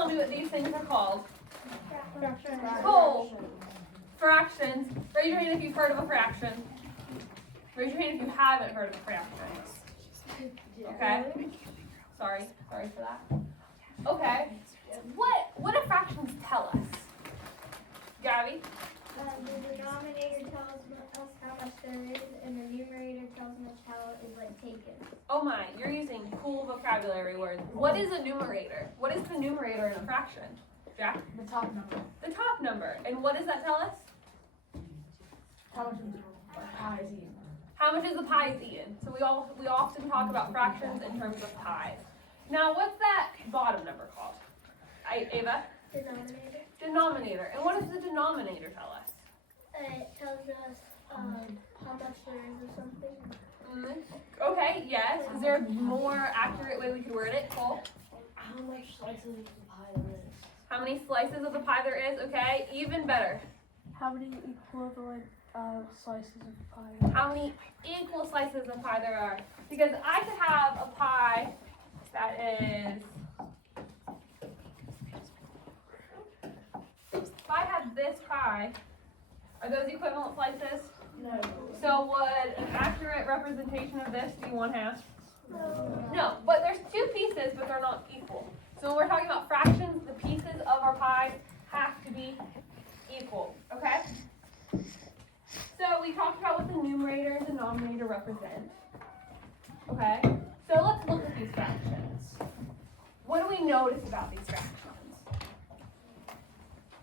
tell me what these things are called? Cool. Fractions. Raise your hand if you've heard of a fraction. Raise your hand if you haven't heard of a fraction. Okay. Sorry for that. Okay. What do fractions tell us? Gabby? The denominator tells us how much there is, and the numerator tells us how it is taken. Oh my, you're using cool vocabulary words. What is a numerator? What is the numerator in a fraction? Jack? The top number. The top number. And what does that tell us? How much is the pie is eaten? How much is the pie eaten? So we often talk about fractions in terms of pies. Now, what's that bottom number called? Ava? Denominator. Denominator. And what does the denominator tell us? It tells us how much there is of something. Okay, yes. Is there a more accurate way we could word it, Cole? How much slices of the pie there is? How many slices of the pie there is? Okay, even better. How many equivalent slices of pie? How many equal slices of pie there are? Because I could have a pie that is, if I have this pie, are those equivalent slices? No. So would an accurate representation of this be 1/2? No. No, but there's two pieces, but they're not equal. So when we're talking about fractions, the pieces of our pie have to be equal, okay? So we talked about what the numerator and denominator represent, okay? So let's look at these fractions. What do we notice about these fractions?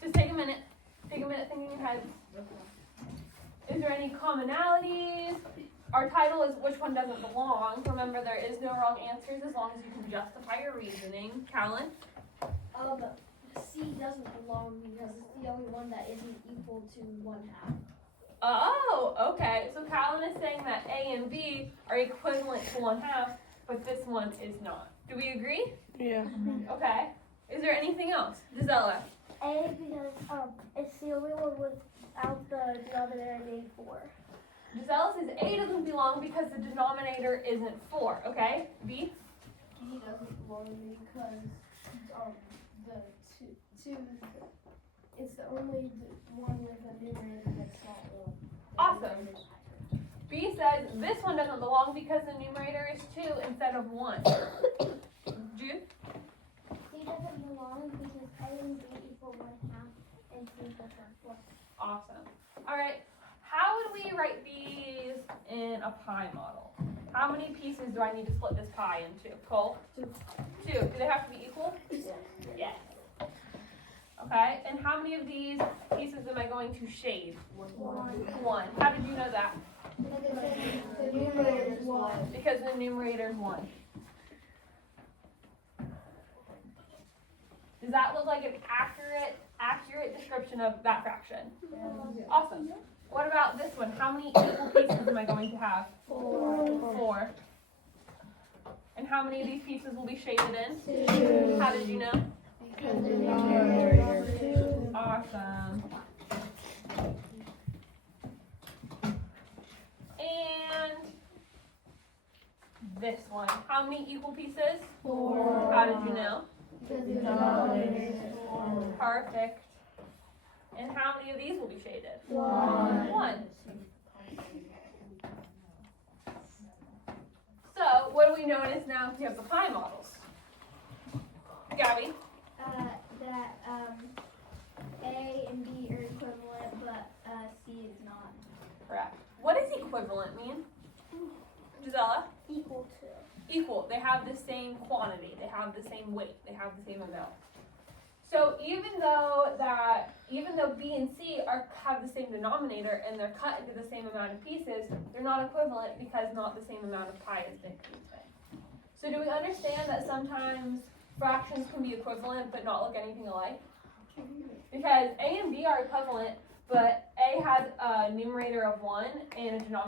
Just take a minute thinking in your heads. Is there any commonalities? Our title is which one doesn't belong. Remember, there is no wrong answers as long as you can justify your reasoning. Callan? C doesn't belong because it's the only one that isn't equal to 1/2. Oh, okay. So Callan is saying that A and B are equivalent to 1/2, but this one is not. Do we agree? Yeah. Okay. Is there anything else? Gisela? A because it's the only one without the denominator named 4. Gisela says A doesn't belong because the denominator isn't 4. Okay. B? D doesn't belong because the two it's the only one with a numerator that's not 1. Awesome. B says this one doesn't belong because the numerator is 2 instead of 1. Jude? C doesn't belong because A and B equal 1/2 and C equals 4. Awesome. All right. How would we write these in a pie model? How many pieces do I need to split this pie into? Cole? 2. Do they have to be equal? Yes. Okay. And how many of these pieces am I going to shade? 1. How did you know that? The numerator is 1. Because the numerator is 1. Does that look like an accurate description of that fraction? Awesome. What about this one? How many equal pieces am I going to have? 4. And how many of these pieces will be shaded in? 2. How did you know? Because the numerator is 2. Awesome. And this one. How many equal pieces? 4. How did you know? Because the denominator is 4. Perfect. And how many of these will be shaded? 1. So, what do we notice now if we have the pie models? Gabby? That A and B are equivalent, but C is not. Correct. What does equivalent mean? Gisela? Equal to. Equal. They have the same quantity. They have the same weight. They have the same amount. So even though B and C have the same denominator and they're cut into the same amount of pieces, they're not equivalent because not the same amount of pie is being eaten. So do we understand that sometimes fractions can be equivalent but not look anything alike? Because A and B are equivalent, but A has a numerator of 1 and a denominator